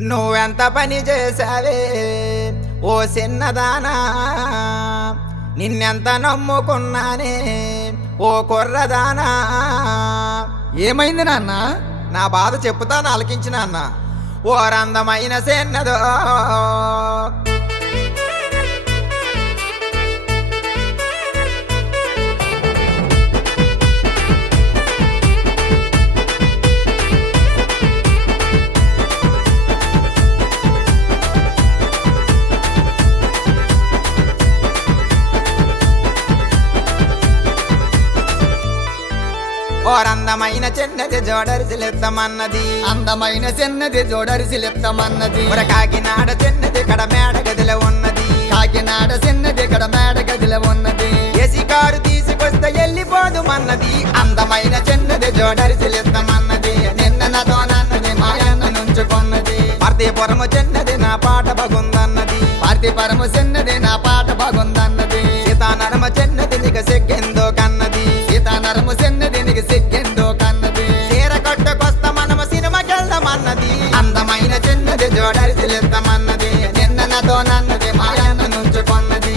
నువ్వెంత పని చేసావే ఓ చిన్నదానా, నిన్నెంత నమ్ముకున్నానే ఓ కుర్రదానా. ఏమైంది నాన్న? నా బాధ చెప్పుతాను ఆలకించిన అన్న. ఓ రందమైన చిన్నదో అందమైన చిన్నది జోడరిసిలెత్తమన్నది, అందమైన చిన్నది జోడరిసిలెత్తమన్నది. కాకినాడ చిన్నది కడ మేడ గదిలో ఉన్నది, కాకినాడ చిన్నది కడ మేడ గదిలో ఉన్నది. ఏసీ కారు తీసుకొస్తే వెళ్ళిపోదుమన్నది. అందమైన చిన్నది జోడరిసిలెత్తమన్నది, నిన్న నాతో నన్నది మాయన్న నుంచుకున్నది. పార్థిపురము చిన్నది నా పాట బాగుందన్నది, పార్థిపురము చిన్నది నా పాట బాగుందన్నది. సీతానరమ చిన్నది నీకు సిగ్గెందో కన్నది, సీతానరము చిన్నది నీకు సిగ్గెందో కన్నది. చీర కట్టుకొస్తా మనము సినిమాకెళ్దామన్నది. అందమైన చిన్నది జోడరిసిలెత్తమన్నది, నిన్న నాతో నన్నది మాయన్న నుంచుకున్నది.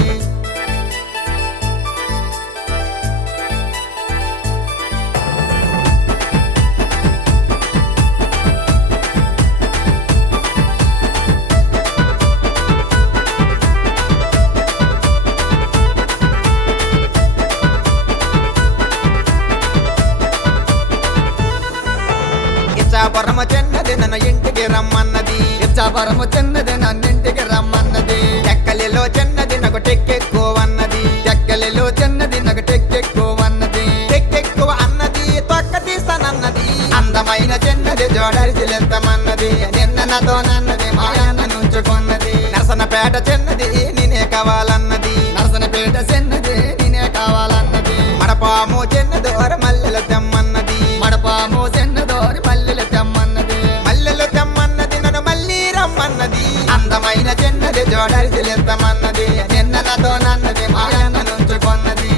ఇచ్చాపురము చిన్నది నన్ను ఇంటికి రమ్మన్నది, ఇచ్చాపురము చిన్నది నన్నింటికి రమ్మన్నది. టెక్కలిలో చిన్నది నాకు టెక్కెక్కువన్నది, టెక్కలిలో చిన్నది నాకు టెక్కెక్కువన్నది. టెక్కెక్కువ అన్నది తొక్క తీస్తానన్నది. అందమైన చిన్నది జోడరిసిలెత్తమన్నది, నిన్న నాతో నన్నది మాయన్న నుంచుకున్నది. నరసనపేట చిన్నది నేనే కావాలన్నది, నరసనపేట చిన్నది నేనే కావాలన్నది. మడపాము చిన్నదోర మల్లెలు తెమ్మన్నది, మడపాము చిన్నదోరి మల్లెలు తెమ్మన్నది. మల్లెలు తెమ్మన్నది నన్ను మళ్ళీ రమ్మన్నది. అందమైన చిన్నది జోడరిసిలెత్తమన్నది, నిన్న నాతో నన్నది మాయన్న నుంచుకున్నది.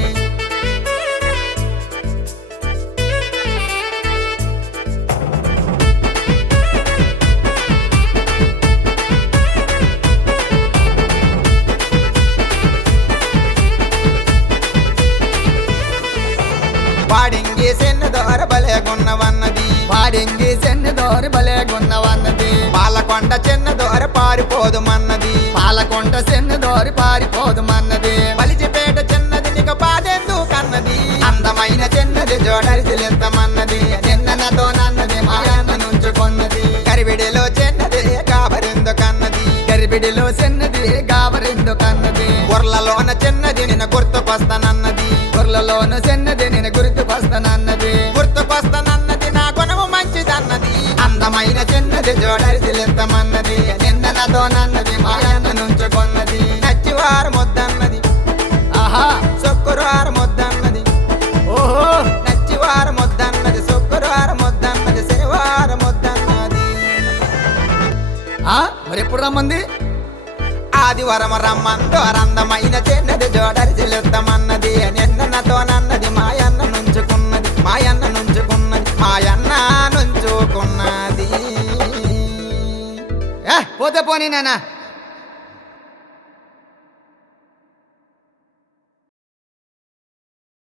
వాడింగి చిన్నదోర బలేగున్నవన్నది, వాడింగి చిన్నదోరి బలేగున్నవన్నది. పాలకొండ చిన్నదోర పారిపోదుమన్నది, పాలకొండ చిన్నదోరి పారిపోదుమన్నది. బలిజిపేట చిన్నది నీకు బాధెందుకు కన్నది. అందమైన చిన్నది జోడరిసిలెత్తమన్నది, నిన్న నాతో నన్నది మాయన్న నుంచుకున్నది. కరివిడిలో చిన్నది కాబరిందు కన్నది, గరిబిడిలో చిన్నది గావరిందు కన్నది. ఉర్లలోన చిన్నది నిన్ను గుర్తుకొస్తానన్నది, గుర్లలోన చిన్నది నేను గుర్తుకొస్తానన్నది. గుర్తుకొస్తానన్నది నా గుణము మంచిదన్నది. అందమైన చిన్నది జోడరిసిలెత్తమన్నది, నిన్న నాతో నన్నది మాయన్న నుంచుకున్నది. నచ్చివారు ముద్దన్నది, ఆహా శుక్రవారం ముద్దన్నది, ఓహో నచ్చివారు ముద్దన్నది, శుక్రవారం ముద్దన్నది, శనివారం ముద్దన్నది. మరి ఎప్పుడు రమ్మంది? ఆదివారం రమ్మందో అందమైన చిన్నది జోడరిసిలెత్తమన్నది, నిన్న నాతో నన్నది మాయన్న నుంచుకున్నది, మాయన్న నుంచుకున్నది, మాయన్న నుంచుకున్నది. పోతే పోనీ నాన్న.